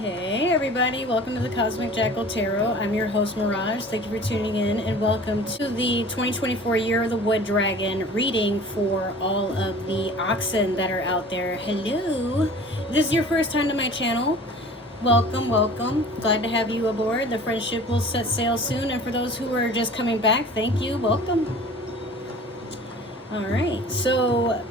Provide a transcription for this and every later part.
Hey everybody, welcome to the Cosmic Jackal Tarot. I'm your host Mirage. Thank you for tuning in and welcome to the 2024 Year of the Wood Dragon reading for all of the oxen that are out there. Hello! If this is your first time to my channel, welcome. Glad to have you aboard. The friendship will set sail soon, and for those who are just coming back, thank you. Welcome. Alright, so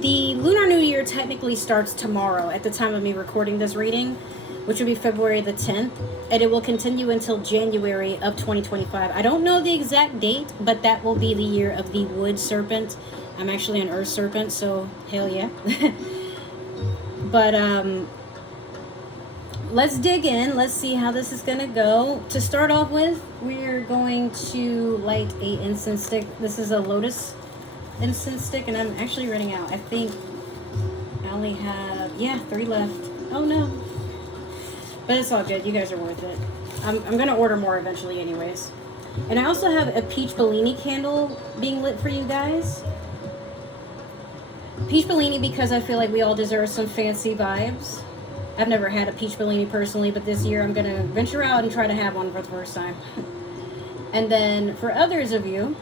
the Lunar New Year technically starts tomorrow at the time of me recording this reading, which will be February the 10th, and it will continue until January of 2025. I don't know the exact date, but that will be the year of the Wood Serpent. I'm actually an Earth Serpent, so hell yeah. But let's dig in. Let's see how this is going to go. To start off with, we're going to light a incense stick. This is a lotus incense stick, and I'm actually running out. I think I only have 3 left. Oh no, but it's all good. You guys are worth it. I'm gonna order more eventually anyways. And I also have a peach Bellini candle being lit for you guys. Peach Bellini because I feel like we all deserve some fancy vibes. I've never had a peach Bellini personally, but this year I'm gonna venture out and try to have one for the first time. And then for others of you,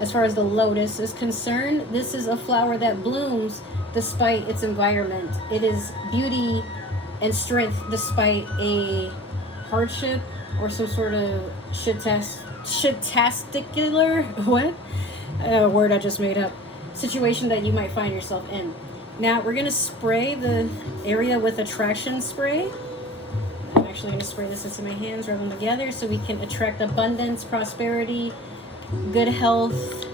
as far as the lotus is concerned, this is a flower that blooms despite its environment. It is beauty and strength despite a hardship or some sort of shitasticular, what? A word I just made up. Situation that you might find yourself in. Now, we're going to spray the area with attraction spray. I'm actually going to spray this into my hands, rub them together so we can attract abundance, prosperity, good health,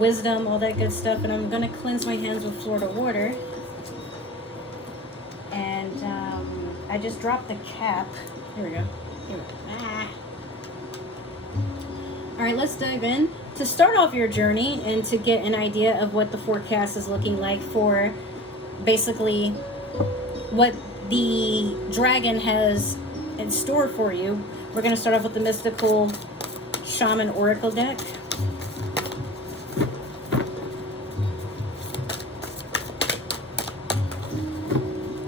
wisdom, all that good stuff. And I'm gonna cleanse my hands with Florida water. And I just dropped the cap. Here we go. All right, let's dive in. To start off your journey and to get an idea of what the forecast is looking like for basically what the dragon has in store for you, we're gonna start off with the mystical Shaman Oracle deck.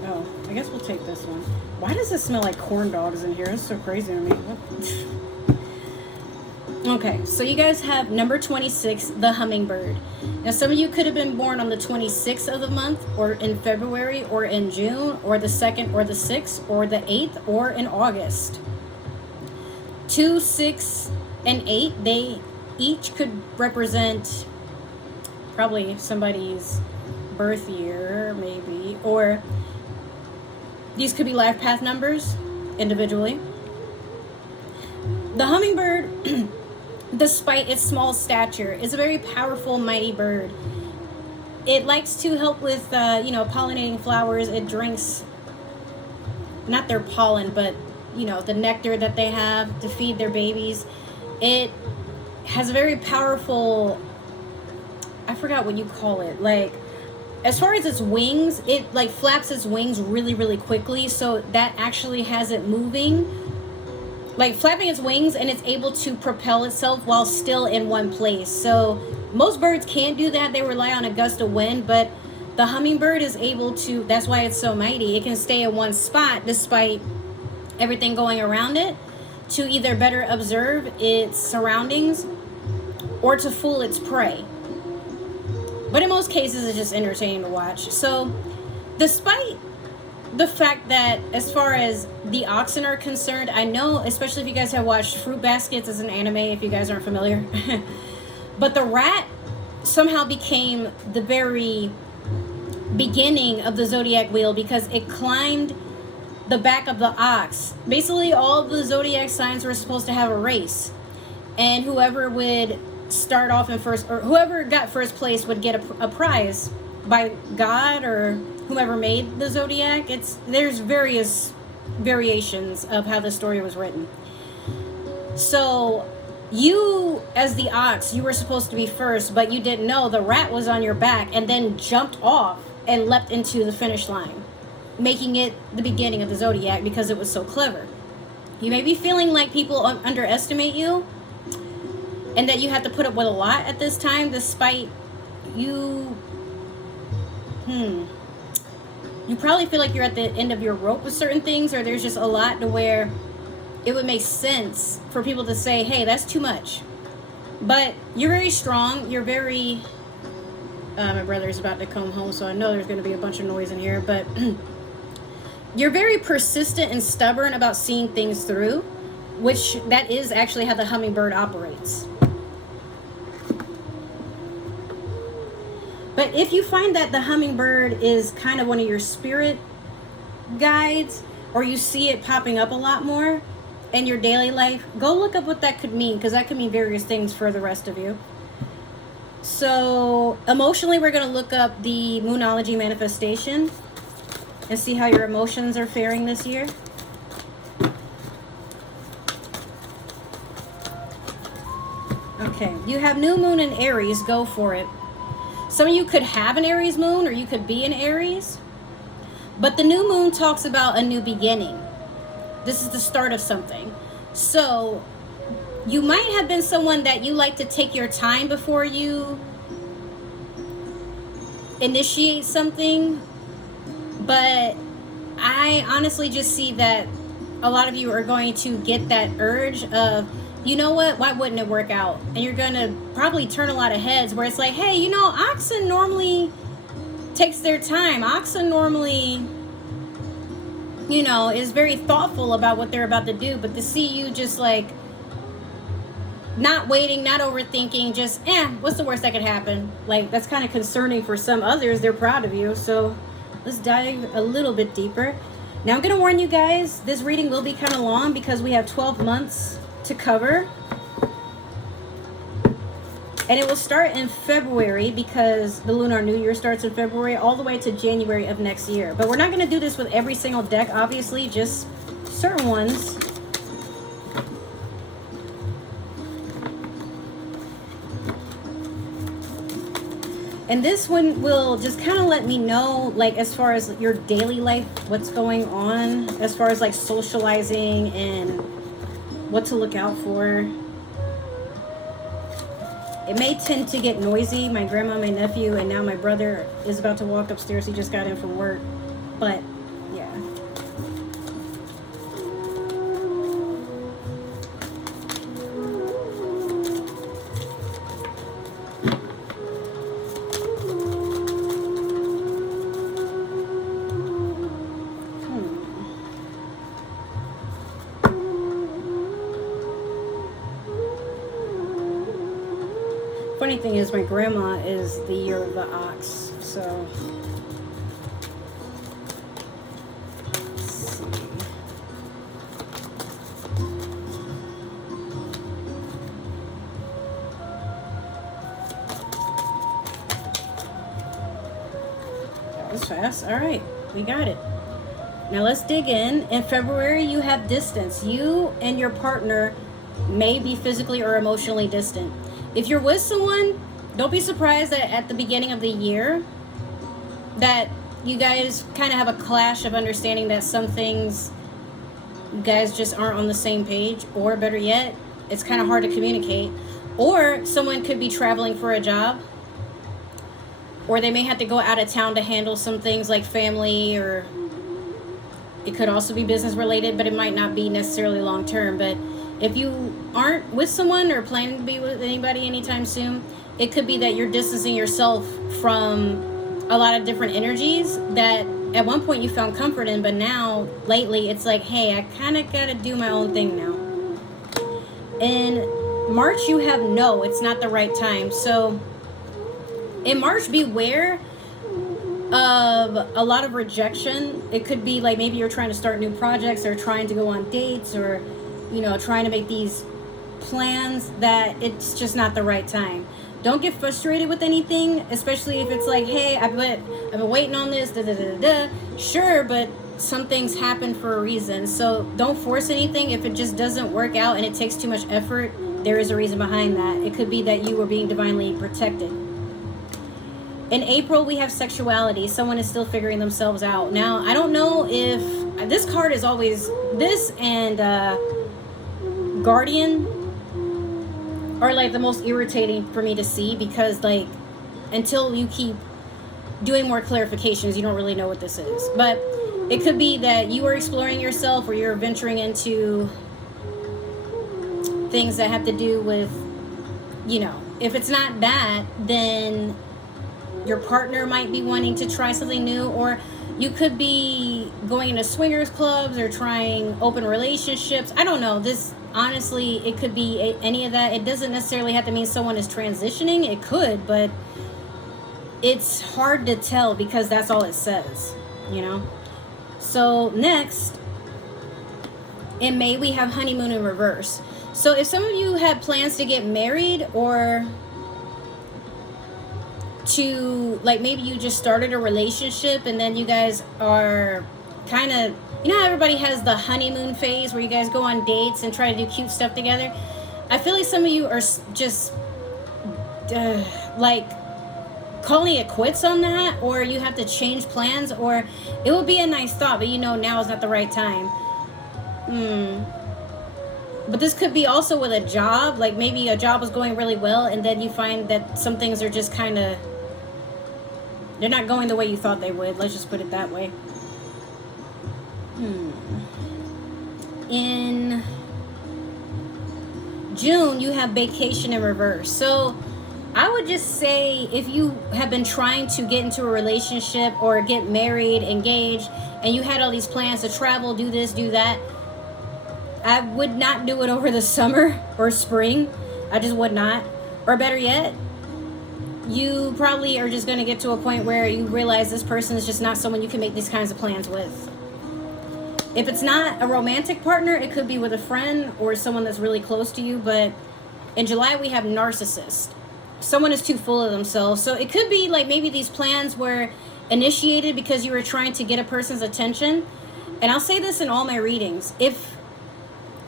Oh, I guess we'll take this one. Why does it smell like corn dogs in here? It's so crazy to me. Okay, so you guys have number 26, the hummingbird. Now, some of you could have been born on the 26th of the month, or in February, or in June, or the 2nd, or the 6th, or the 8th, or in August. 2, 6, and 8, they each could represent probably somebody's birth year, maybe, or these could be life path numbers individually. The hummingbird, despite its small stature, is a very powerful, mighty bird. It likes to help with, pollinating flowers. It drinks, not their pollen, but, the nectar that they have to feed their babies. It has a very powerful, I forgot what you call it, like, as far as its wings, it like flaps its wings really, really quickly, so that actually has it moving, like flapping its wings, and it's able to propel itself while still in one place. So most birds can't do that. They rely on a gust of wind, but the hummingbird is able to, that's why it's so mighty. It can stay in one spot despite everything going around it, to either better observe its surroundings or to fool its prey. But in most cases, it's just entertaining to watch. So despite the fact that as far as the oxen are concerned, I know, especially if you guys have watched Fruit Baskets as an anime, if you guys aren't familiar, but the rat somehow became the very beginning of the zodiac wheel because it climbed the back of the ox. Basically, all the zodiac signs were supposed to have a race, and whoever would start off in first, or whoever got first place, would get a prize by God or whoever made the zodiac. There's various variations of how the story was written. So you, as the ox, you were supposed to be first, but you didn't know the rat was on your back and then jumped off and leapt into the finish line, making it the beginning of the zodiac because it was so clever. You may be feeling like people underestimate you and that you have to put up with a lot at this time, despite you you probably feel like you're at the end of your rope with certain things, or there's just a lot to where it would make sense for people to say, hey, that's too much. But you're very strong. You're very... my brother's about to come home, so I know there's going to be a bunch of noise in here. But you're very persistent and stubborn about seeing things through, which that is actually how the hummingbird operates. But if you find that the hummingbird is kind of one of your spirit guides, or you see it popping up a lot more in your daily life, go look up what that could mean, because that could mean various things for the rest of you. So emotionally, we're going to look up the Moonology manifestation and see how your emotions are faring this year. Okay, you have new moon in Aries. Go for it. Some of you could have an Aries moon, or you could be an Aries. But the new moon talks about a new beginning. This is the start of something. So you might have been someone that you like to take your time before you initiate something. But I honestly just see that a lot of you are going to get that urge of, you know what, why wouldn't it work out? And you're going to probably turn a lot of heads where it's like, hey, you know, oxen normally takes their time. Oxen normally, you know, is very thoughtful about what they're about to do. But to see you just like not waiting, not overthinking, just, what's the worst that could happen? Like, that's kind of concerning for some others. They're proud of you. So let's dive a little bit deeper. Now, I'm going to warn you guys, this reading will be kind of long because we have 12 months to cover. And it will start in February because the Lunar New Year starts in February all the way to January of next year. But we're not going to do this with every single deck, obviously, just certain ones. And this one will just kind of let me know, like, as far as your daily life, what's going on, as far as like socializing and what to look out for. It may tend to get noisy. My grandma, my nephew, and now my brother is about to walk upstairs. He just got in from work. But, yeah. Funny thing is, my grandma is the year of the ox, so let's see. That was fast. All right, we got it. Now let's dig in. In February, you have distance. You and your partner may be physically or emotionally distant. If you're with someone, don't be surprised that at the beginning of the year that you guys kind of have a clash of understanding that some things you guys just aren't on the same page, or better yet, it's kind of hard to communicate. Or someone could be traveling for a job, or they may have to go out of town to handle some things like family, or it could also be business related, but it might not be necessarily long term. But if you aren't with someone or planning to be with anybody anytime soon, it could be that you're distancing yourself from a lot of different energies that at one point you found comfort in, but now lately it's like, hey, I kind of got to do my own thing now. In March, you have no, it's not the right time. So in March, beware of a lot of rejection. It could be like maybe you're trying to start new projects or trying to go on dates, or you know, trying to make these plans that it's just not the right time. Don't get frustrated with anything, especially if it's like, hey, I've been waiting on this, Sure, but some things happen for a reason. So don't force anything. If it just doesn't work out and it takes too much effort, there is a reason behind that. It could be that you were being divinely protected. In April, we have sexuality. Someone is still figuring themselves out. Now, I don't know if this card is always this and Guardian are like the most irritating for me to see, because like until you keep doing more clarifications. You don't really know what this is, but it could be that you are exploring yourself, or you're venturing into things that have to do with, you know, if it's not that, then your partner might be wanting to try something new, or you could be going into swingers clubs or trying open relationships. I don't know. This, honestly, it could be any of that. It doesn't necessarily have to mean someone is transitioning. It could, but it's hard to tell because that's all it says, you know? So next, in May, we have honeymoon in reverse. So if some of you had plans to get married, or to, like, maybe you just started a relationship and then you guys are kind of, you know how everybody has the honeymoon phase where you guys go on dates and try to do cute stuff together? I feel like some of you are just like calling it quits on that, or you have to change plans, or it would be a nice thought, but you know now is not the right time. But this could be also with a job. Like maybe a job was going really well and then you find that some things are just kind of, they're not going the way you thought they would. Let's just put it that way. In June, you have vacation in reverse. So I would just say, if you have been trying to get into a relationship or get married, engaged, and you had all these plans to travel, do this, do that, I would not do it over the summer or spring. I just would not. Or better yet, you probably are just going to get to a point where you realize this person is just not someone you can make these kinds of plans with. If it's not a romantic partner, it could be with a friend or someone that's really close to you. But in July, we have narcissist. Someone is too full of themselves. So it could be like maybe these plans were initiated because you were trying to get a person's attention. And I'll say this in all my readings. If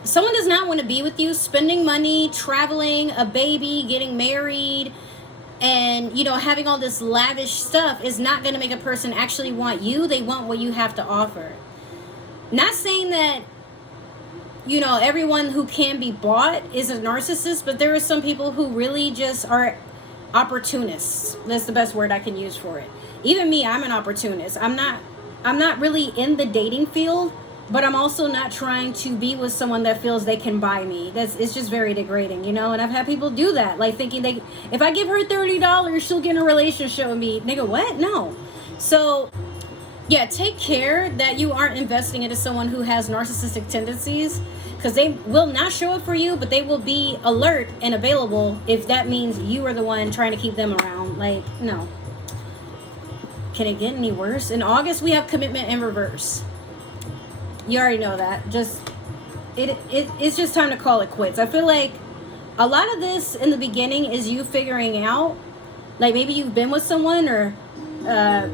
someone does not want to be with you, spending money, traveling, a baby, getting married, and, you know, having all this lavish stuff is not going to make a person actually want you. They want what you have to offer. Not saying that, you know, everyone who can be bought is a narcissist, but there are some people who really just are opportunists. That's the best word I can use for it. Even me, I'm an opportunist. I'm not really in the dating field, but I'm also not trying to be with someone that feels they can buy me. It's just very degrading, you know? And I've had people do that, like thinking if I give her $30, she'll get in a relationship with me. Nigga, what? No. So, yeah, take care that you aren't investing into someone who has narcissistic tendencies, because they will not show up for you, but they will be alert and available if that means you are the one trying to keep them around. Like, no. Can it get any worse? In August, we have commitment in reverse. You already know that. It's just time to call it quits. I feel like a lot of this in the beginning is you figuring out, like maybe you've been with someone, or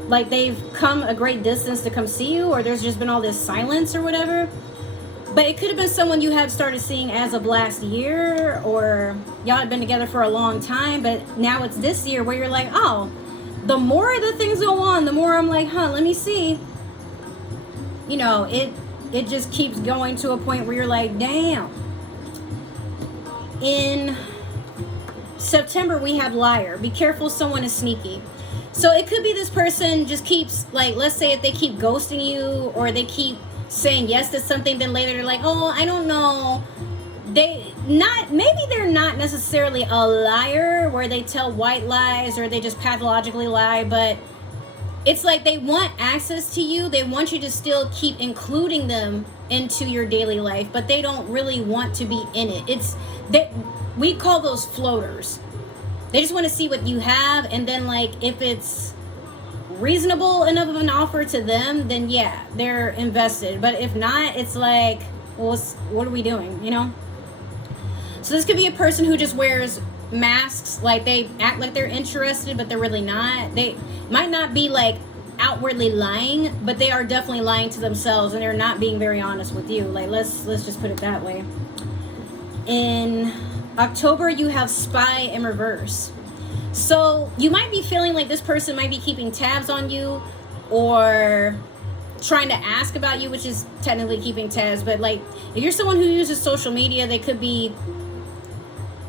like they've come a great distance to come see you, or there's just been all this silence or whatever. But it could have been someone you have started seeing as of last year, or y'all had been together for a long time, but now it's this year where you're like, oh, the more the things go on, the more I'm like, let me see. You know, it just keeps going to a point where you're like, damn. In September, we have liar. Be careful, someone is sneaky. So it could be this person just keeps, like, let's say if they keep ghosting you, or they keep saying yes to something, then later they're like, oh, I don't know. Maybe they're not necessarily a liar where they tell white lies or they just pathologically lie, but it's like they want access to you. They want you to still keep including them into your daily life, but they don't really want to be in it. We call those floaters. They just want to see what you have, and then like if it's reasonable enough of an offer to them, then yeah, they're invested. But if not, it's like, well, what are we doing, you know? So this could be a person who just wears masks, like they act like they're interested, but they're really not. They might not be like outwardly lying, but they are definitely lying to themselves, and they're not being very honest with you. Like let's just put it that way. In October, you have spy in reverse. So you might be feeling like this person might be keeping tabs on you, or trying to ask about you, which is technically keeping tabs. But like if you're someone who uses social media, they could be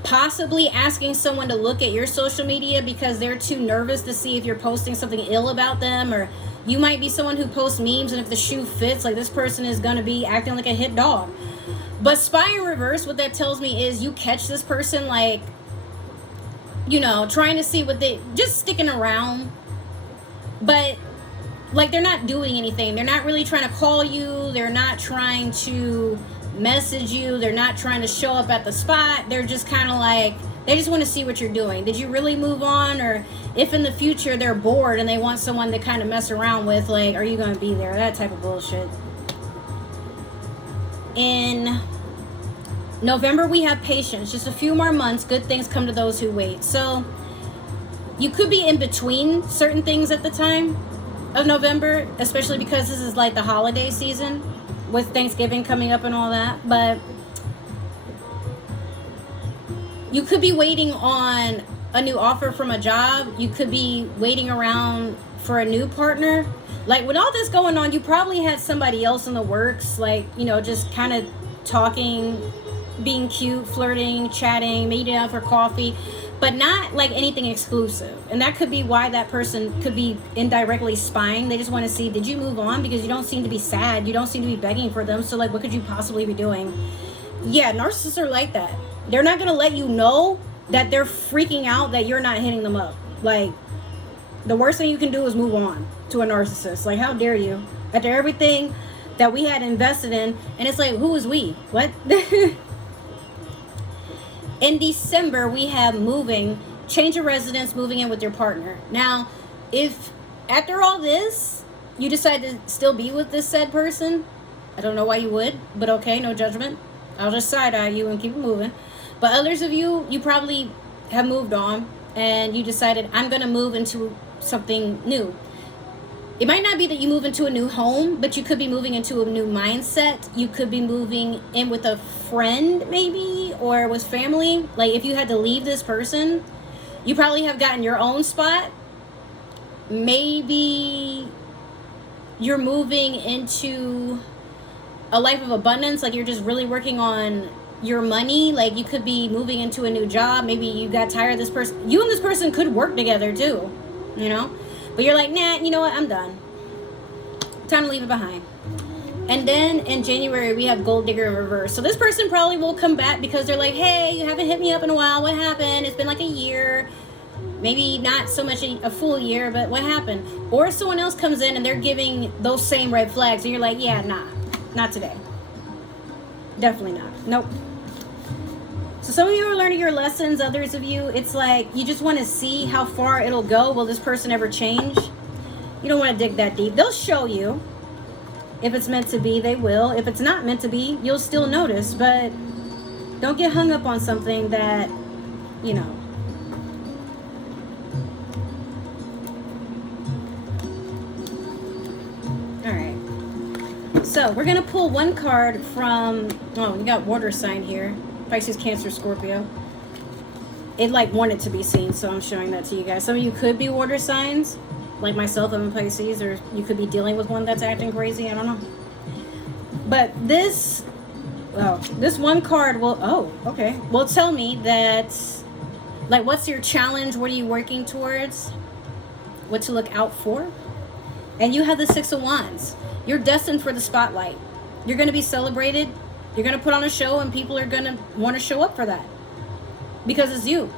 possibly asking someone to look at your social media because they're too nervous to see if you're posting something ill about them, or you might be someone who posts memes, and if the shoe fits, like, this person is going to be acting like a hit dog. But spy in reverse, what that tells me is you catch this person, like, you know, trying to see what they, just sticking around, but like, they're not doing anything. They're not really trying to call you. They're not trying to message you. They're not trying to show up at the spot. They're just kind of like, they just want to see what you're doing. Did you really move on? Or if in the future they're bored and they want someone to kind of mess around with, like, are you going to be there? That type of bullshit. In November, we have patience. Just a few more months. Good things come to those who wait. So you could be in between certain things at the time of November, especially because this is like the holiday season with Thanksgiving coming up and all that. But you could be waiting on a new offer from a job. You could be waiting around for a new partner. Like, with all this going on, you probably had somebody else in the works, like, you know, just kind of talking, being cute, flirting, chatting, meeting out for coffee, but not like anything exclusive. And that could be why that person could be indirectly spying. They just want to see, did you move on? Because you don't seem to be sad. You don't seem to be begging for them. So, like, what could you possibly be doing? Yeah, narcissists are like that. They're not going to let you know that they're freaking out that you're not hitting them up. Like, the worst thing you can do is move on to a narcissist. Like, how dare you? After everything that we had invested in. And it's like, who is we? What? In December, we have moving, change of residence, moving in with your partner. Now, if after all this, you decide to still be with this said person, I don't know why you would, but okay, no judgment. I'll just side-eye you and keep it moving. But others of you, you probably have moved on and you decided, I'm going to move into something new. It might not be that you move into a new home, but you could be moving into a new mindset. You could be moving in with a friend, maybe, or with family. Like, if you had to leave this person, you probably have gotten your own spot. Maybe you're moving into a life of abundance. Like, you're just really working on your money. Like, you could be moving into a new job. Maybe you got tired of this person. You and this person could work together too, you know? But you're like, nah, you know what? I'm done. Time to leave it behind. And then in January, we have Gold Digger in reverse. So this person probably will come back because they're like, hey, you haven't hit me up in a while. What happened? It's been like a year. Maybe not so much a full year, but what happened? Or someone else comes in and they're giving those same red flags. And you're like, yeah, nah, not today. Definitely not. Nope. So some of you are learning your lessons. Others of you, it's like you just want to see how far it'll go. Will this person ever change? You don't want to dig that deep. They'll show you. If it's meant to be, they will. If it's not meant to be, you'll still notice. But don't get hung up on something that, you know. All right. So we're going to pull one card from, oh, we got water sign here. Pisces, Cancer, Scorpio. It like wanted to be seen, so I'm showing that to you guys. Some of you could be water signs, like myself, I'm a Pisces, or you could be dealing with one that's acting crazy, I don't know. But this, well, this one card will, will tell me that, like, what's your challenge? What are you working towards? What to look out for? And you have the Six of Wands. You're destined for the spotlight. You're going to be celebrated. You're going to put on a show and people are going to want to show up for that. Because it's you.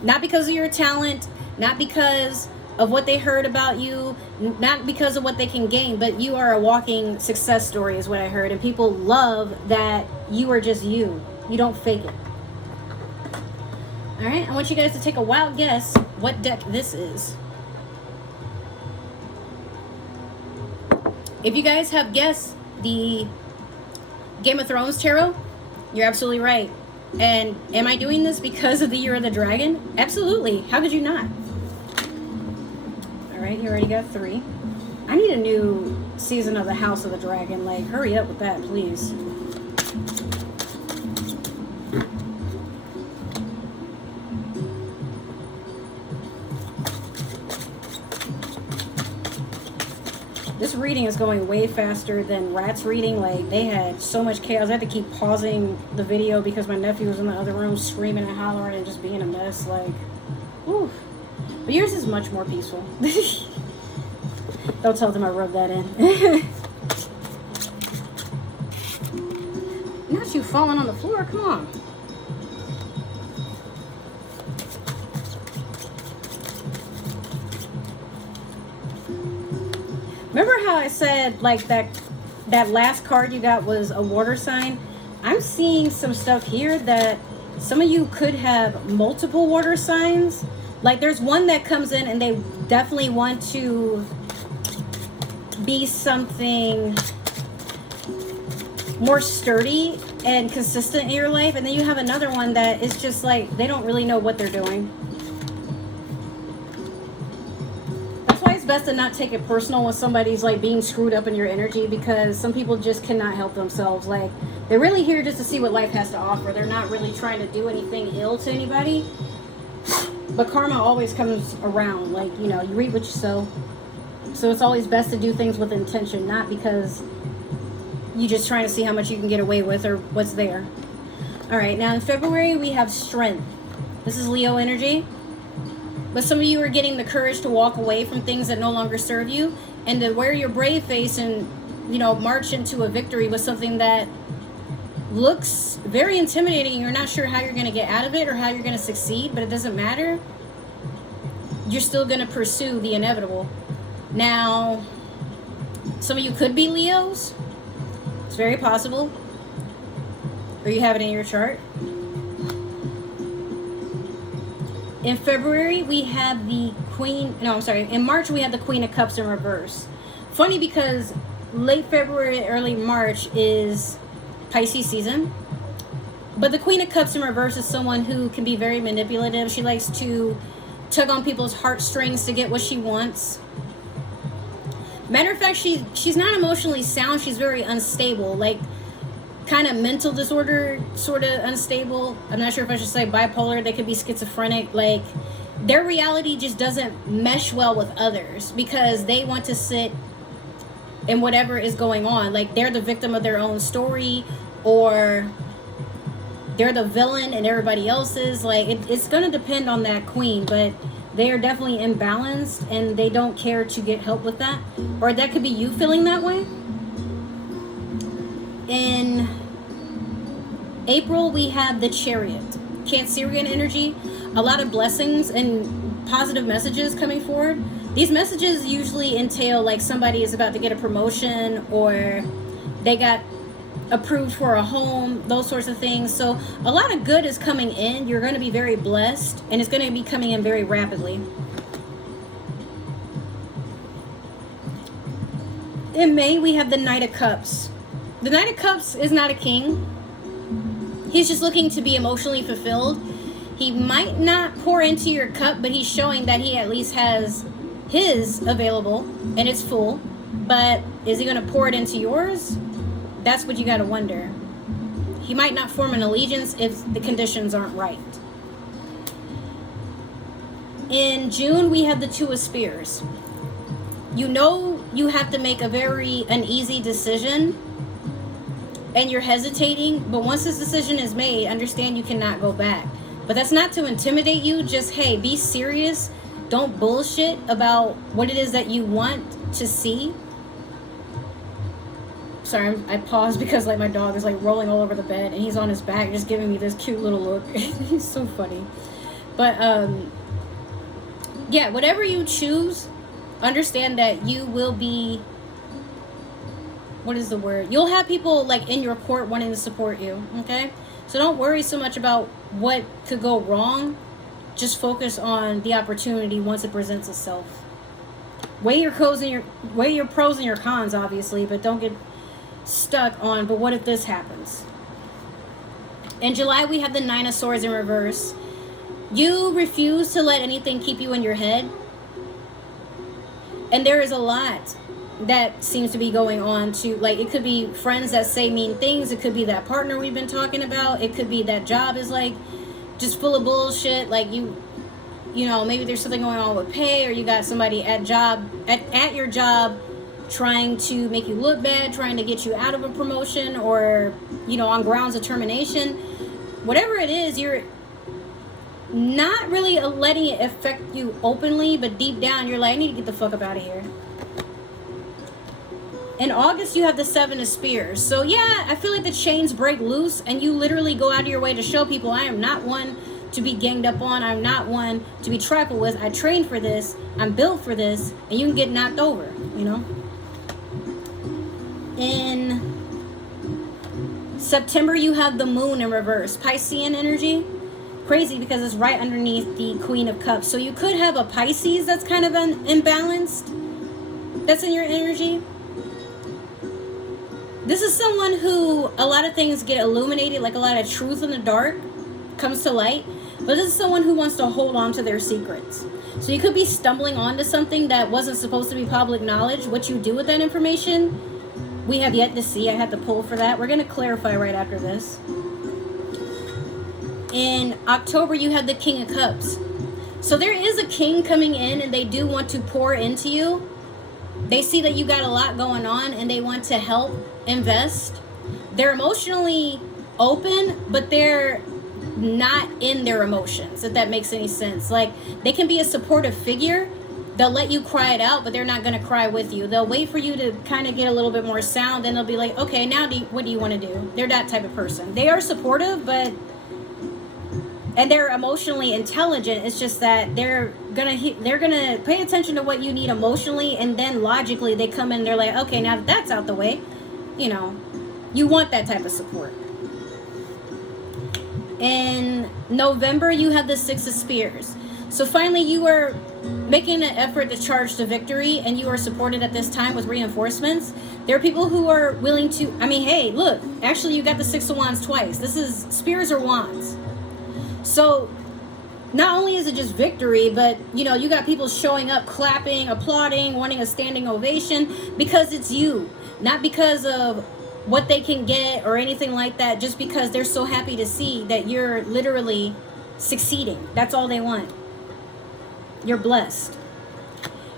Not because of your talent, not because of what they heard about you, not because of what they can gain, but you are a walking success story is what I heard. And people love that you are just you. You don't fake it. All right, I want you guys to take a wild guess what deck this is. If you guys have guessed the Game of Thrones tarot, you're absolutely right. And am I doing this because of the Year of the Dragon? Absolutely. How could you not? All right, you already got 3. I need a new season of the House of the Dragon. Like, hurry up with that, please. This reading is going way faster than Rat's reading. Like, they had so much chaos. I had to keep pausing the video because my nephew was in the other room screaming and hollering and just being a mess. Like, whew. But yours is much more peaceful. Don't tell them I rubbed that in. Not you falling on the floor. Come on. Remember how I said, like, that last card you got was a water sign? I'm seeing some stuff here that some of you could have multiple water signs. Like, there's one that comes in and they definitely want to be something more sturdy and consistent in your life. And then you have another one that is just like, they don't really know what they're doing. Best to not take it personal when somebody's like being screwed up in your energy, because some people just cannot help themselves. Like, they're really here just to see what life has to offer. They're not really trying to do anything ill to anybody, but karma always comes around. Like, you know, you reap what you sow. So it's always best to do things with intention, not because you're just trying to see how much you can get away with or what's there. All right, now in February we have strength. This is Leo energy. But some of you are getting the courage to walk away from things that no longer serve you, and to wear your brave face and, you know, march into a victory with something that looks very intimidating. You're not sure how you're going to get out of it or how you're going to succeed, but it doesn't matter. You're still going to pursue the inevitable. Now, some of you could be Leos. It's very possible. Or you have it in your chart. In February, we have the in March, we have the Queen of Cups in reverse. Funny, because late February, early March is Pisces season. But the Queen of Cups in reverse is someone who can be very manipulative. She likes to tug on people's heartstrings to get what she wants. Matter of fact, she's not emotionally sound. She's very unstable. Like, kind of mental disorder, sort of unstable. I'm not sure if I should say bipolar. They could be schizophrenic. Like, their reality just doesn't mesh well with others because they want to sit in whatever is going on. Like, they're the victim of their own story, or they're the villain and everybody else's. Like, it's going to depend on that queen, but they are definitely imbalanced and they don't care to get help with that. Or that could be you feeling that way. In April, we have the Chariot. Cancerian energy. A lot of blessings and positive messages coming forward. These messages usually entail like somebody is about to get a promotion, or they got approved for a home, those sorts of things. So a lot of good is coming in. You're going to be very blessed, and it's going to be coming in very rapidly. In May, we have the Knight of Cups. The Knight of Cups is not a king. He's just looking to be emotionally fulfilled. He might not pour into your cup, but he's showing that he at least has his available and it's full. But is he going to pour it into yours? That's what you got to wonder. He might not form an allegiance if the conditions aren't right. In June, we have the Two of Spears. You know you have to make a very uneasy decision, and you're hesitating, but once this decision is made, understand you cannot go back. But that's not to intimidate you. Just, hey, be serious. Don't bullshit about what it is that you want to see. Sorry, I paused because like my dog is like rolling all over the bed and he's on his back just giving me this cute little look. He's so funny. But yeah, whatever you choose, understand that you will be, what is the word? You'll have people like in your court wanting to support you, okay? So don't worry so much about what could go wrong. Just focus on the opportunity once it presents itself. Weigh your pros and your cons, obviously, but don't get stuck on, but what if this happens? In July, we have the Nine of Swords in reverse. You refuse to let anything keep you in your head. And there is a lot that seems to be going on to, like, it could be friends that say mean things. It could be that partner we've been talking about. It could be that job is like just full of bullshit. Like you know, maybe there's something going on with pay, or you got somebody at your job trying to make you look bad, trying to get you out of a promotion, or, you know, on grounds of termination. Whatever it is, you're not really letting it affect you openly, but deep down you're like, I need to get the fuck up out of here. In August, you have the 7 of Spears. So yeah, I feel like the chains break loose and you literally go out of your way to show people, I am not one to be ganged up on. I'm not one to be trifled with. I trained for this. I'm built for this. And you can get knocked over, you know. In September, you have the moon in reverse. Piscean energy. Crazy because it's right underneath the Queen of Cups. So you could have a Pisces that's kind of imbalanced. That's in your energy. This is someone who a lot of things get illuminated, like a lot of truth in the dark comes to light. But this is someone who wants to hold on to their secrets. So you could be stumbling onto something that wasn't supposed to be public knowledge. What you do with that information, we have yet to see. I had to pull for that. We're going to clarify right after this. In October, you have the King of Cups. So there is a king coming in and they do want to pour into you. They see that you got a lot going on and they want to help invest. They're emotionally open, but they're not in their emotions, if that makes any sense. Like, they can be a supportive figure. They'll let you cry it out, but they're not going to cry with you. They'll wait for you to kind of get a little bit more sound, and they'll be like, okay, now what do you want to do? They're that type of person. They are supportive, and they're emotionally intelligent. It's just that they're gonna pay attention to what you need emotionally, and then logically they come in and they're like, okay, now that that's out the way, you know, you want that type of support. In November, you have the 6 of Spears. So finally, you are making an effort to charge to victory, and you are supported at this time with reinforcements. There are people who are willing to, I mean, hey, look, actually you got the 6 of Wands twice. This is Spears or Wands. So not only is it just victory, but, you know, you got people showing up, clapping, applauding, wanting a standing ovation because it's you. Not because of what they can get or anything like that, just because they're so happy to see that you're literally succeeding. That's all they want. You're blessed.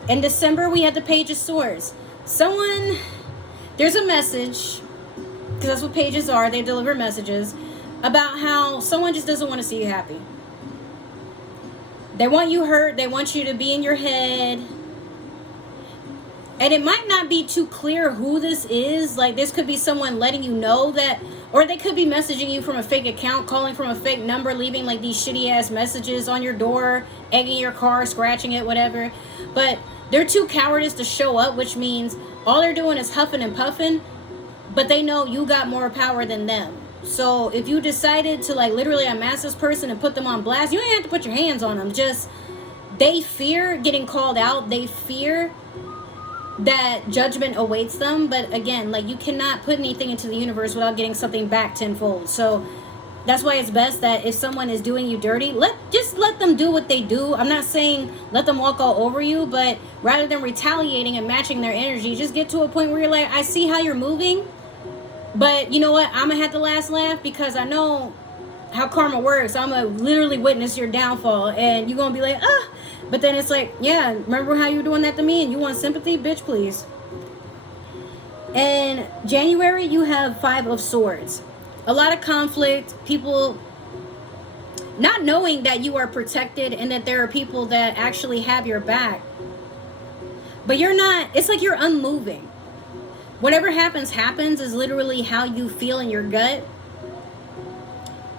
In December, we had the Page of Swords. There's a message, because that's what pages are. They deliver messages about how someone just doesn't want to see you happy. They want you hurt. They want you to be in your head. And it might not be too clear who this is. Like, this could be someone letting you know that, or they could be messaging you from a fake account, calling from a fake number, leaving like these shitty ass messages on your door, egging your car, scratching it, whatever. But they're too cowardice to show up, which means all they're doing is huffing and puffing, but they know you got more power than them. So if you decided to like literally unmask this person and put them on blast, you don't have to put your hands on them. Just, they fear getting called out. They fear that judgment awaits them. But again, like, you cannot put anything into the universe without getting something back tenfold. So that's why it's best that if someone is doing you dirty, just let them do what they do. I'm not saying let them walk all over you, but rather than retaliating and matching their energy, just get to a point where you're like, I see how you're moving, but you know what? I'm gonna have the last laugh because I know how karma works. I'm gonna literally witness your downfall, and you're gonna be like, ah. But then it's like, yeah, remember how you were doing that to me and you want sympathy? Bitch, please. In January, you have 5 of Swords. A lot of conflict, people not knowing that you are protected and that there are people that actually have your back. But you're not, it's like you're unmoving. Whatever happens is literally how you feel in your gut.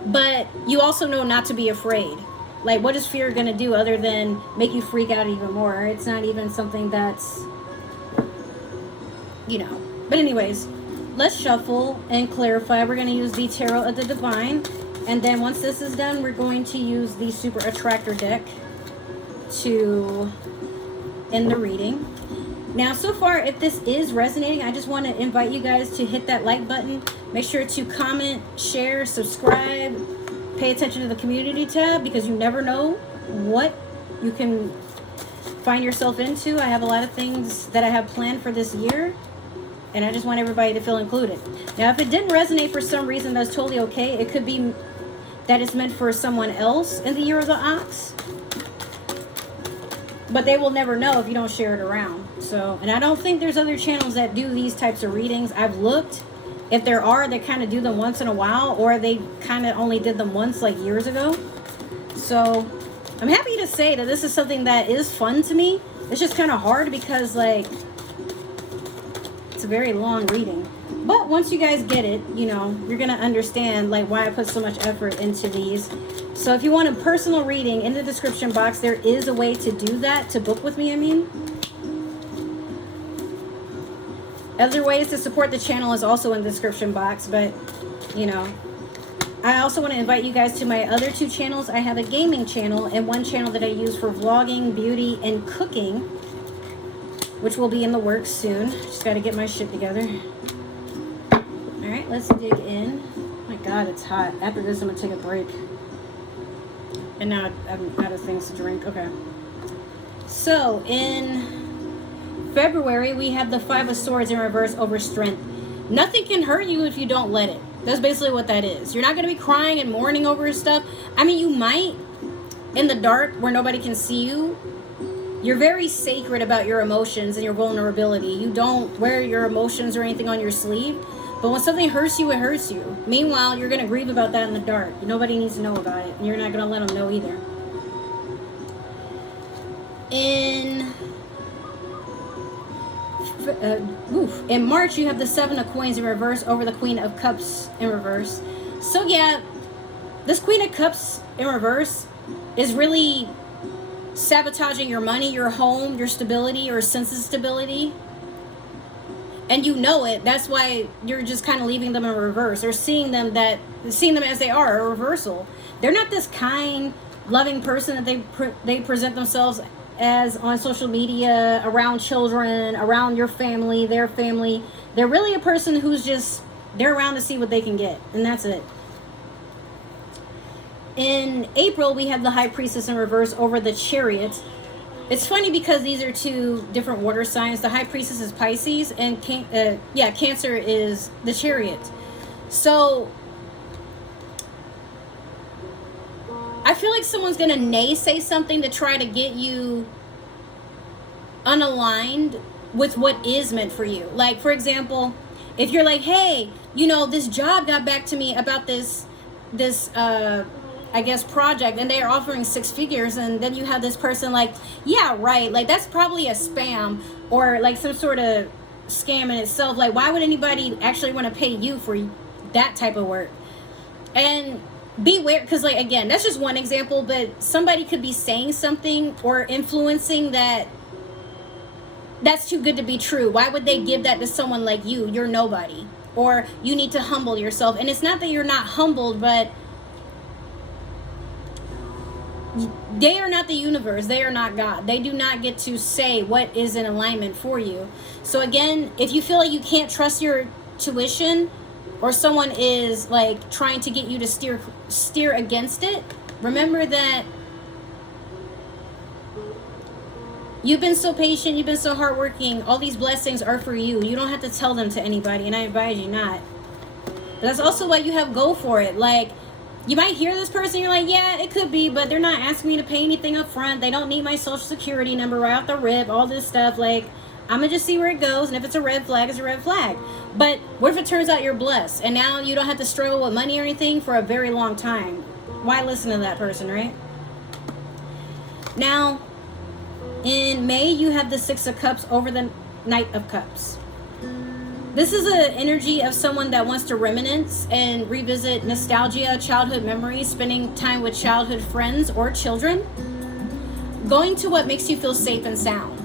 But you also know not to be afraid. Like, what is fear going to do other than make you freak out even more? It's not even something that's, you know. But anyways, let's shuffle and clarify. We're going to use the Tarot of the Divine. And then once this is done, we're going to use the Super Attractor deck to end the reading. Now, so far, if this is resonating, I just want to invite you guys to hit that like button. Make sure to comment, share, subscribe. Pay attention to the community tab because you never know what you can find yourself into. I have a lot of things that I have planned for this year, and I just want everybody to feel included. Now, if it didn't resonate for some reason, that's totally okay. It could be that it's meant for someone else in the year of the ox, but they will never know if you don't share it around. So, and I don't think there's other channels that do these types of readings. I've looked. If there are, they kind of do them once in a while, or they kind of only did them once like years ago. So I'm happy to say that this is something that is fun to me. It's just kind of hard because like it's a very long reading. But once you guys get it, you know, you're going to understand like why I put so much effort into these. So if you want a personal reading, in the description box, there is a way to do that, to book with me, I mean. Other ways to support the channel is also in the description box, but, you know, I also want to invite you guys to my other 2 channels. I have a gaming channel and one channel that I use for vlogging, beauty, and cooking, which will be in the works soon. Just got to get my shit together. All right, let's dig in. Oh my God, it's hot. After this, I'm going to take a break. And now I'm out of things to drink. Okay. So, in February, we have the 5 of Swords in reverse over Strength. Nothing can hurt you if you don't let it. That's basically what that is. You're not going to be crying and mourning over stuff. I mean, you might in the dark where nobody can see you. You're very sacred about your emotions and your vulnerability. You don't wear your emotions or anything on your sleeve. But when something hurts you, it hurts you. Meanwhile, you're going to grieve about that in the dark. Nobody needs to know about it. And you're not going to let them know either. In March, you have the 7 of Coins in reverse over the Queen of Cups in reverse. So yeah, this Queen of Cups in reverse is really sabotaging your money, your home, your stability, your sense of stability. And you know it. That's why you're just kind of leaving them in reverse, or seeing them as they are, a reversal. They're not this kind, loving person that they present themselves as on social media, around children, around your family, their family. They're really a person who's just, they're around to see what they can get, and that's it. In April, we have the High Priestess in reverse over the Chariot. It's funny because these are 2 different water signs. The High Priestess is Pisces, and Cancer is the Chariot. So I feel like someone's going to naysay something to try to get you unaligned with what is meant for you. Like, for example, if you're like, hey, you know, this job got back to me about this I guess project, and they are offering 6 figures, and then you have this person like, yeah, right, like that's probably a spam or like some sort of scam in itself. Like, why would anybody actually want to pay you for that type of work? And beware, because like, again, that's just one example, but somebody could be saying something or influencing that's too good to be true. Why would they give that to someone like you? You're nobody, or you need to humble yourself. And it's not that you're not humbled, but they are not the universe. They are not God. They do not get to say what is in alignment for you. So again, if you feel like you can't trust your tuition, or someone is like trying to get you to steer against it, remember that you've been so patient, you've been so hardworking. All these blessings are for you. You don't have to tell them to anybody, and I advise you not. But that's also why you have go for it. Like, you might hear this person, you're like, yeah, it could be, but they're not asking me to pay anything up front. They don't need my social security number right off the rip, all this stuff. Like, I'm going to just see where it goes, and if it's a red flag, it's a red flag. But what if it turns out you're blessed, and now you don't have to struggle with money or anything for a very long time? Why listen to that person, right? Now, in May, you have the 6 of Cups over the Knight of Cups. This is an energy of someone that wants to reminisce and revisit nostalgia, childhood memories, spending time with childhood friends or children, going to what makes you feel safe and sound.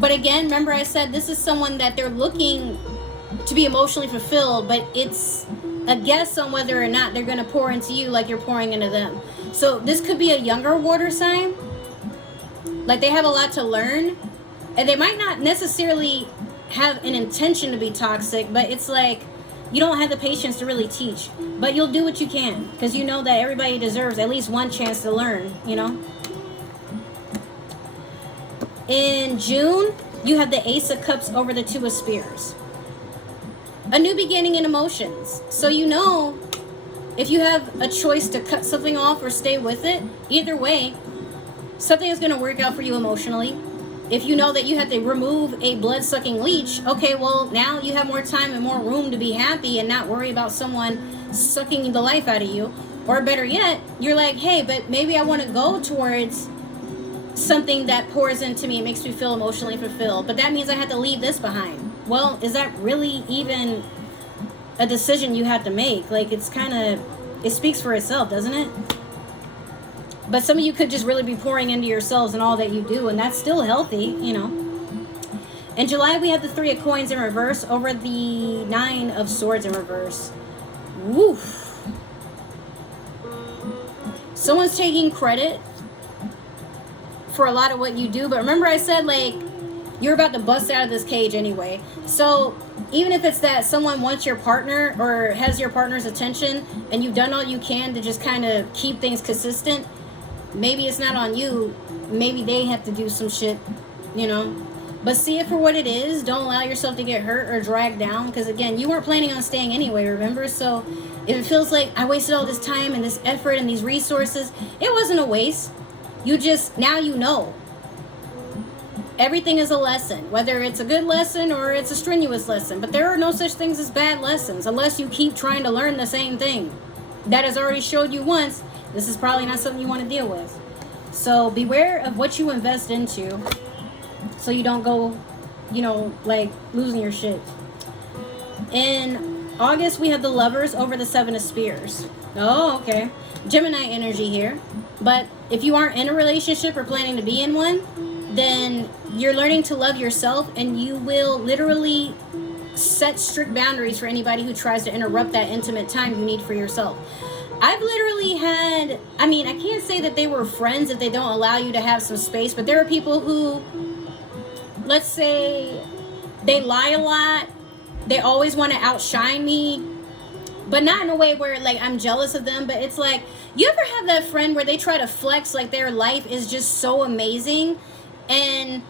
But again, remember I said this is someone that they're looking to be emotionally fulfilled, but it's a guess on whether or not they're going to pour into you like you're pouring into them. So this could be a younger water sign. Like, they have a lot to learn. And they might not necessarily have an intention to be toxic, but it's like you don't have the patience to really teach. But you'll do what you can, because you know that everybody deserves at least one chance to learn, you know? In June, you have the Ace of Cups over the 2 of Spears. A new beginning in emotions. So you know, if you have a choice to cut something off or stay with it, either way, something is going to work out for you emotionally. If you know that you had to remove a blood-sucking leech, okay, well, now you have more time and more room to be happy and not worry about someone sucking the life out of you. Or better yet, you're like, hey, but maybe I want to go towards something that pours into me and makes me feel emotionally fulfilled. But that means I had to leave this behind. Well, is that really even a decision you have to make? Like, it's kind of, it speaks for itself, doesn't it? But some of you could just really be pouring into yourselves and all that you do, and that's still healthy, you know. In July, we have the 3 of Coins in reverse over the 9 of Swords in reverse. Woof. Someone's taking credit for a lot of what you do, but remember I said, like, you're about to bust out of this cage anyway. So even if it's that someone wants your partner or has your partner's attention and you've done all you can to just kind of keep things consistent, maybe it's not on you. Maybe they have to do some shit, you know. But see it for what it is. Don't allow yourself to get hurt or dragged down, because again, you weren't planning on staying anyway, remember? So if it feels like I wasted all this time and this effort and these resources, it wasn't a waste. You just, now you know. Everything is a lesson, whether it's a good lesson or it's a strenuous lesson. But there are no such things as bad lessons unless you keep trying to learn the same thing that has already showed you once. This is probably not something you want to deal with. So beware of what you invest into so you don't go, you know, like losing your shit. In August, we have the Lovers over the 7 of Spears. Oh, okay. Gemini energy here. But if you aren't in a relationship or planning to be in one, then you're learning to love yourself, and you will literally set strict boundaries for anybody who tries to interrupt that intimate time you need for yourself. I've literally had, I mean, I can't say that they were friends if they don't allow you to have some space, but there are people who, let's say, they lie a lot. They always want to outshine me, but not in a way where, like, I'm jealous of them. But it's like, you ever have that friend where they try to flex like their life is just so amazing, and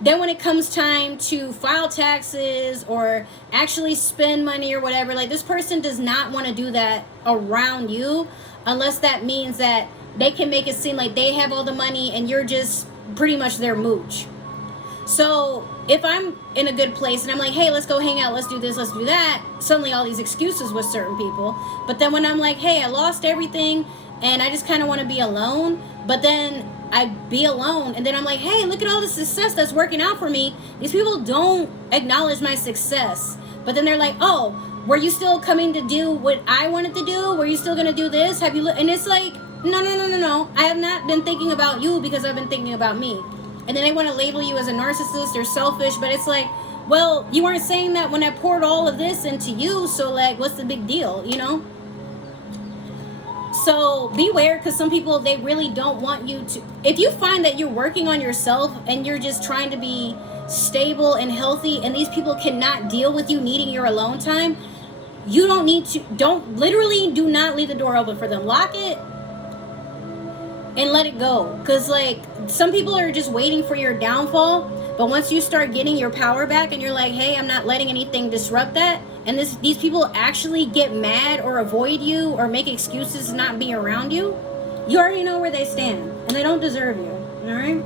then when it comes time to file taxes or actually spend money or whatever, like, this person does not want to do that around you unless that means that they can make it seem like they have all the money and you're just pretty much their mooch. So if I'm in a good place and I'm like, hey, let's go hang out, let's do this, let's do that, suddenly all these excuses with certain people. But then when I'm like, hey, I lost everything and I just kind of want to be alone, but then I be alone, and then I'm like, hey, look at all the success that's working out for me. These people don't acknowledge my success. But then they're like, oh, were you still coming to do what I wanted to do? Were you still going to do this? Have you? And it's like, no. I have not been thinking about you because I've been thinking about me. And then they want to label you as a narcissist or selfish. But it's like, well, you weren't saying that when I poured all of this into you. So, like, what's the big deal, you know? So beware, because some people, they really don't want you to. If you find that you're working on yourself and you're just trying to be stable and healthy, and these people cannot deal with you needing your alone time, you don't need to, do not leave the door open for them. Lock it and let it go. Because, like, some people are just waiting for your downfall. But once you start getting your power back and you're like, hey, I'm not letting anything disrupt that, and these people actually get mad or avoid you or make excuses to not be around you, you already know where they stand, and they don't deserve you. All right?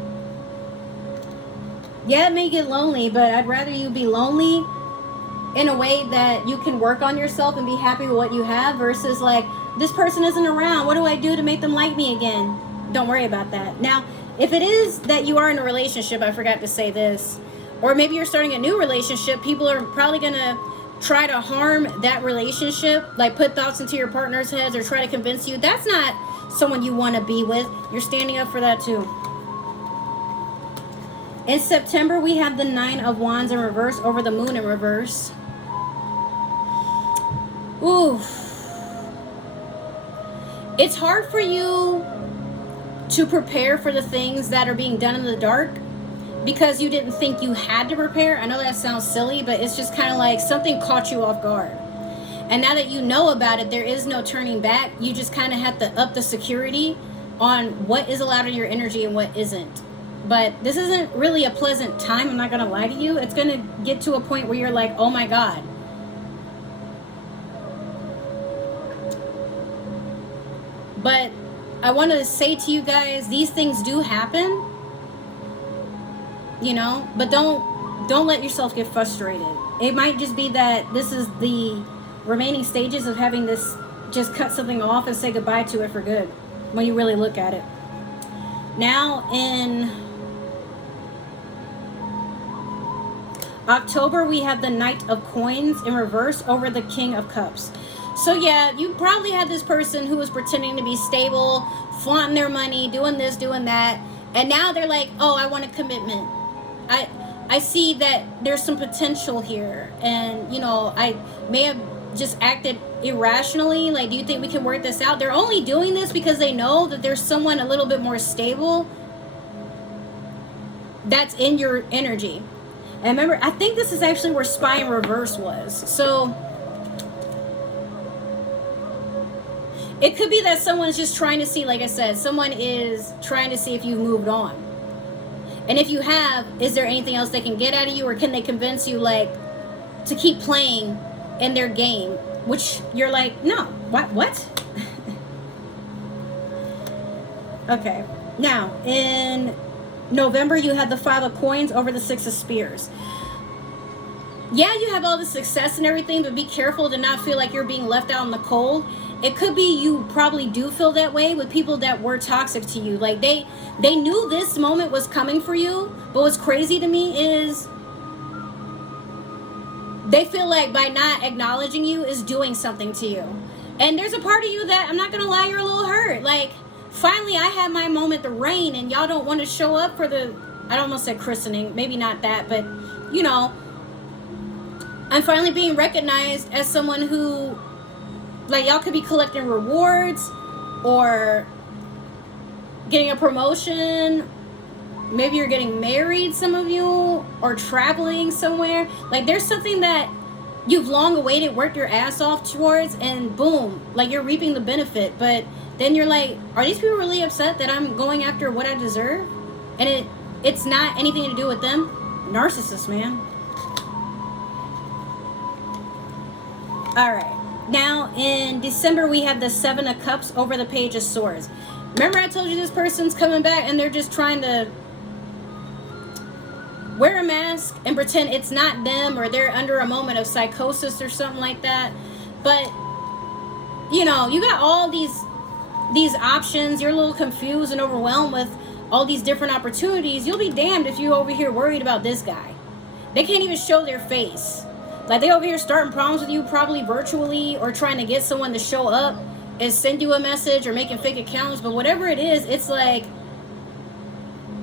Yeah, it may get lonely, but I'd rather you be lonely in a way that you can work on yourself and be happy with what you have, versus like, this person isn't around, what do I do to make them like me again? Don't worry about that. Now, if it is that you are in a relationship, I forgot to say this, or maybe you're starting a new relationship, people are probably going to try to harm that relationship, like put thoughts into your partner's heads or try to convince you. That's not someone you want to be with. You're standing up for that too. In September, we have the 9 of Wands in reverse over the Moon in reverse. Ooh. It's hard for you to prepare for the things that are being done in the dark because you didn't think you had to prepare. I know that sounds silly, but it's just kind of like something caught you off guard. And now that you know about it, there is no turning back. You just kind of have to up the security on what is allowed in your energy and what isn't. But this isn't really a pleasant time, I'm not going to lie to you. It's going to get to a point where you're like, oh my God. But I want to say to you guys, these things do happen, you know, but don't let yourself get frustrated. It might just be that this is the remaining stages of having this, just cut something off and say goodbye to it for good when you really look at it. Now in October, we have the Knight of Coins in reverse over the King of Cups. So yeah, you probably had this person who was pretending to be stable, flaunting their money, doing this, doing that, and now they're like, oh, I want a commitment. I see that there's some potential here, and you know, I may have just acted irrationally. Like, do you think we can work this out? They're only doing this because they know that there's someone a little bit more stable that's in your energy. And remember, I think this is actually where Spy in reverse was. So it could be that someone's just trying to see, like I said, someone is trying to see if you've moved on. And if you have, is there anything else they can get out of you, or can they convince you, like, to keep playing in their game? Which you're like, no, what? Okay, now in November, you had the Five of Coins over the Six of Spears. Yeah, you have all the success and everything, but be careful to not feel like you're being left out in the cold. It could be you probably do feel that way with people that were toxic to you. Like, they knew this moment was coming for you, but what's crazy to me is they feel like by not acknowledging you is doing something to you. And there's a part of you that, I'm not gonna lie, you're a little hurt. Like, finally I had my moment to reign, and y'all don't want to show up for the, I almost said christening, maybe not that, but you know, I'm finally being recognized as someone who, like, y'all could be collecting rewards or getting a promotion. Maybe you're getting married, some of you, or traveling somewhere. Like, there's something that you've long awaited, worked your ass off towards, and boom, like, you're reaping the benefit. But then you're like, are these people really upset that I'm going after what I deserve? And it's not anything to do with them. Narcissist, man. All right. Now in December, we have the Seven of Cups over the Page of Swords. Remember I told you this person's coming back and they're just trying to wear a mask and pretend it's not them, or they're under a moment of psychosis or something like that. But you know, you got all these options. You're a little confused and overwhelmed with all these different opportunities. You'll be damned if you're over here worried about this guy. They can't even show their face. Like, they over here starting problems with you, probably virtually, or trying to get someone to show up and send you a message, or making fake accounts. But whatever it is, it's like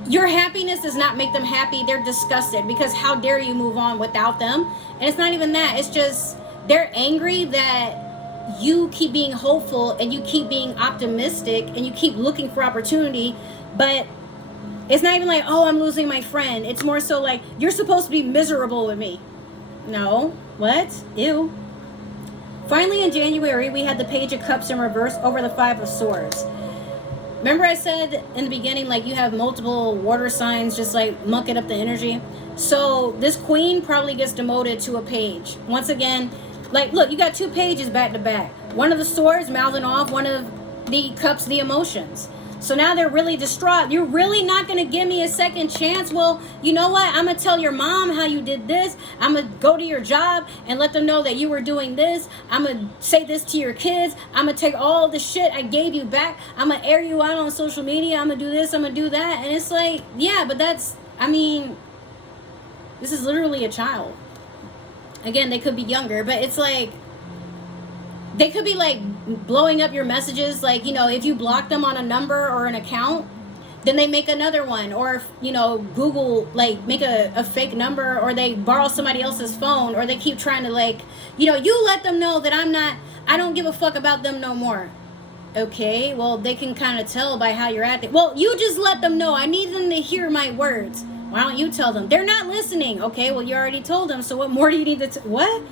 your happiness does not make them happy. They're disgusted because how dare you move on without them? And it's not even that. It's just they're angry that you keep being hopeful and you keep being optimistic and you keep looking for opportunity. But it's not even like, oh, I'm losing my friend. It's more so like, you're supposed to be miserable with me. No. What? Ew. Finally, in January, we had the Page of Cups in reverse over the Five of Swords. Remember I said in the beginning, like, you have multiple water signs just like mucking up the energy. So this queen probably gets demoted to a page. Once again, like, look, you got two pages back to back. One of the swords mouthing off, one of the cups, the emotions. So now they're really distraught. You're really not going to give me a second chance? Well, you know what? I'm going to tell your mom how you did this. I'm going to go to your job and let them know that you were doing this. I'm going to say this to your kids. I'm going to take all the shit I gave you back. I'm going to air you out on social media. I'm going to do this. I'm going to do that. And it's like, yeah, but that's, I mean, this is literally a child. Again, they could be younger, but it's like, they could be like blowing up your messages. Like, you know, if you block them on a number or an account, then they make another one. Or, you know, Google, like, make a fake number, or they borrow somebody else's phone, or they keep trying to, like, you know, you let them know that I don't give a fuck about them no more. Okay, well, they can kind of tell by how you're acting. Well, you just let them know. I need them to hear my words. Why don't you tell them? They're not listening. Okay, well, you already told them, so what more do you need to what?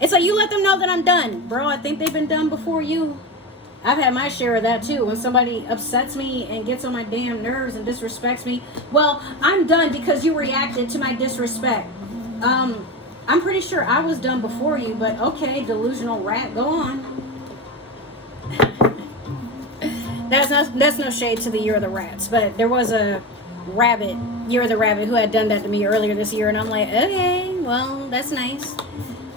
It's like, you let them know that I'm done. Bro, I think they've been done before you. I've had my share of that too. When somebody upsets me and gets on my damn nerves and disrespects me. Well, I'm done because you reacted to my disrespect. I'm pretty sure I was done before you, but okay, delusional rat, go on. That's no shade to the Year of the Rats, but there was a rabbit, Year of the Rabbit, who had done that to me earlier this year, and I'm like, okay, well, that's nice.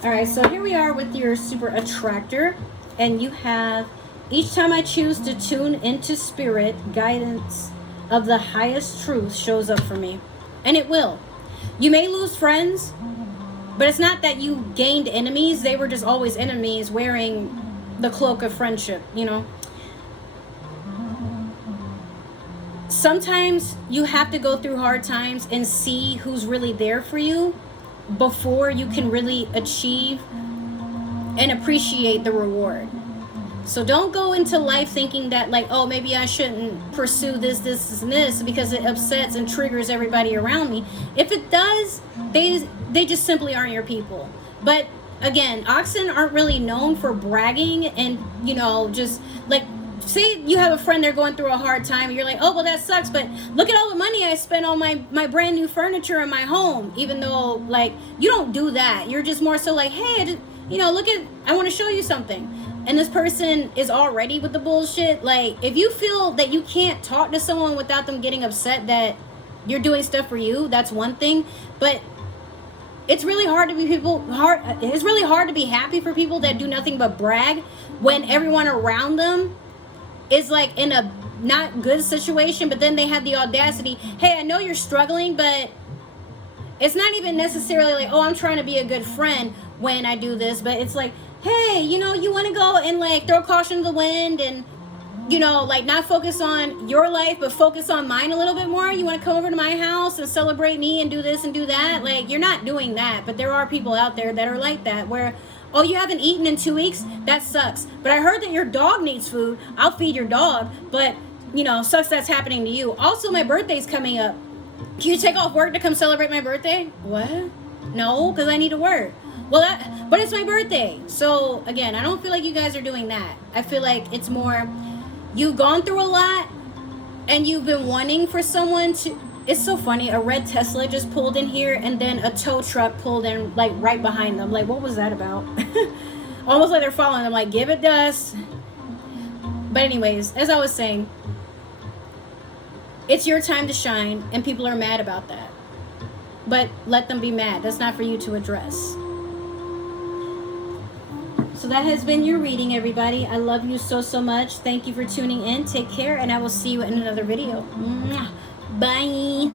All right, so here we are with your super attractor, and you have, each time I choose to tune into spirit, guidance of the highest truth shows up for me, and it will. You may lose friends, but it's not that you gained enemies. They were just always enemies wearing the cloak of friendship, you know. Sometimes you have to go through hard times and see who's really there for you before you can really achieve and appreciate the reward. So don't go into life thinking that, like, oh, maybe I shouldn't pursue this, and this because it upsets and triggers everybody around me. If it does, they just simply aren't your people. But again, oxen aren't really known for bragging and, you know, just like, say you have a friend, they're going through a hard time, and you're like, oh, well, that sucks, but look at all the money I spent on my brand new furniture in my home. Even though, like, you don't do that. You're just more so like, hey, you know, look at, I want to show you something. And this person is already with the bullshit. Like, if you feel that you can't talk to someone without them getting upset that you're doing stuff for you, that's one thing. But it's really hard to be it's really hard to be happy for people that do nothing but brag when everyone around them is like in a not good situation, but then they have the audacity, hey, I know you're struggling, but it's not even necessarily like, oh, I'm trying to be a good friend when I do this, but it's like, hey, you know, you want to go and like throw caution to the wind and, you know, like not focus on your life, but focus on mine a little bit more. You want to come over to my house and celebrate me and do this and do that. Like, you're not doing that, but there are people out there that are like that, where, oh, you haven't eaten in 2 weeks? That sucks. But I heard that your dog needs food. I'll feed your dog, but, you know, sucks that's happening to you. Also, my birthday's coming up. Can you take off work to come celebrate my birthday? What? No, because I need to work. Well, but it's my birthday. So, again, I don't feel like you guys are doing that. I feel like it's more, you've gone through a lot, and you've been wanting for someone to... It's so funny. A red Tesla just pulled in here, and then a tow truck pulled in, like, right behind them. Like, what was that about? Almost like they're following them, like, give it dust. But anyways, as I was saying, it's your time to shine, and people are mad about that. But let them be mad. That's not for you to address. So that has been your reading, everybody. I love you so, so much. Thank you for tuning in. Take care, and I will see you in another video. Bye.